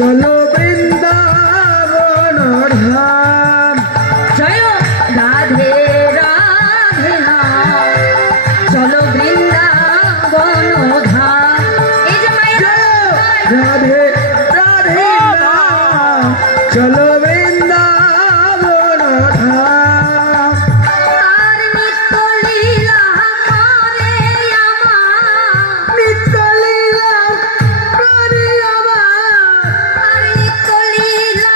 চলো বৃন্দাবন ধাম জয় রাধে রাধে নাম চলো বৃন্দাবন ধাম। এই যে মায়ের রাধে রাধে নাম চলো বৃন্দাবন ধাম আর নিত্য লীলা করে আমার নিত্য লীলা করে আমার আর নিত্য লীলা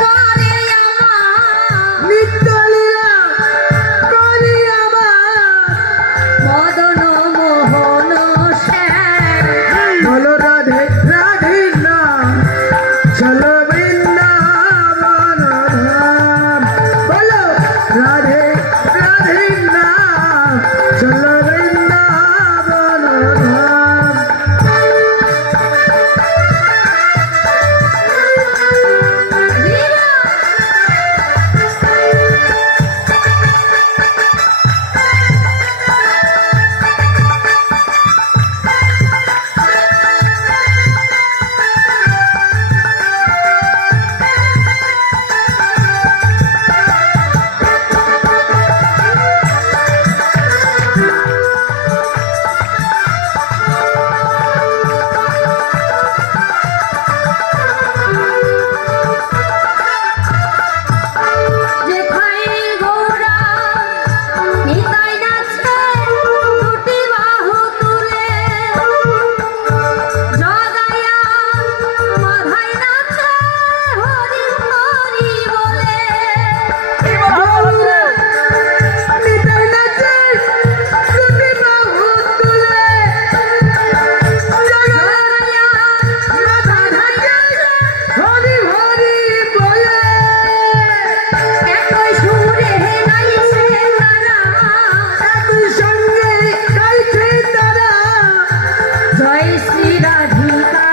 করে আমার নিত্য লীলা করে আমার মদন মোহন শ্যাম বলো রাধে রাধে নাম চলো বৃন্দাবন ধাম বলো রাধে রাধে নাম চলো বৃন্দাবন ধাম যেথায় ঘোড়া নিতাই নাচে দুটি বাহু তুলে জগায়া মাথায় নাচে হরি হরি বলে নিতাই নাচে দুটি বাহু তুলে জগায়া মাথা ঢাকে হরি হরি বলে একই সুরে গাইছে তারা একই সঙ্গে গাইছে তারা জয় শ্রী রাধিকা